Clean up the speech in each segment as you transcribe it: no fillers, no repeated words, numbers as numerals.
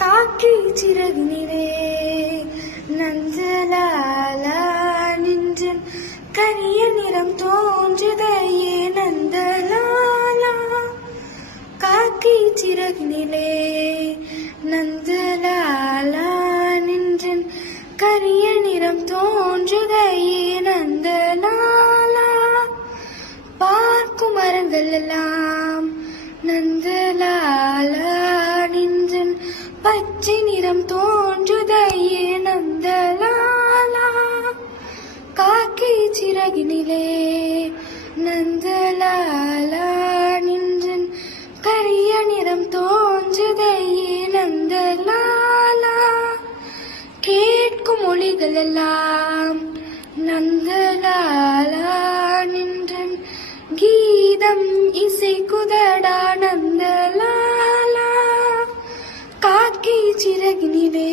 காக்கை சிறகினிலே நந்தலாலா நின்றன் கரிய நிறம் தோன்றுதையே நந்தலாலா. காக்கை சிறகினிலே நந்தலாலா நின்றன் கரிய நிறம் தோன்றுதையே நந்தலாலா. பார்க்கும் மரங்கள் எல்லாம் நந்தலாலா நின்றன் பச்சை நிறம் தோன்றுதையே நந்தலாலா. காக்கை சிறகினிலே நந்தலாலா நின்றன் கரிய நிறம் தோன்றுதையே நந்தலாலா. கேட்கும் மொழிகள் எல்லாம் நந்தலாலா நின்றன் கீதம் இசைக்குதடா நந்தலாலா. காக்கை சிறகினிலே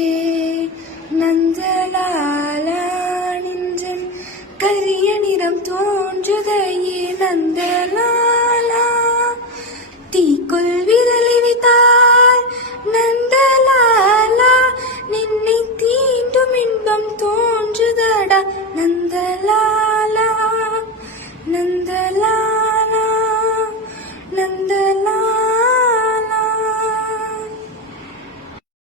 நந்தலாலா நின்றன் கரிய நிறம் தோன்றுதையே நந்தலாலா. தீக்குள் விரலை வைத்தார்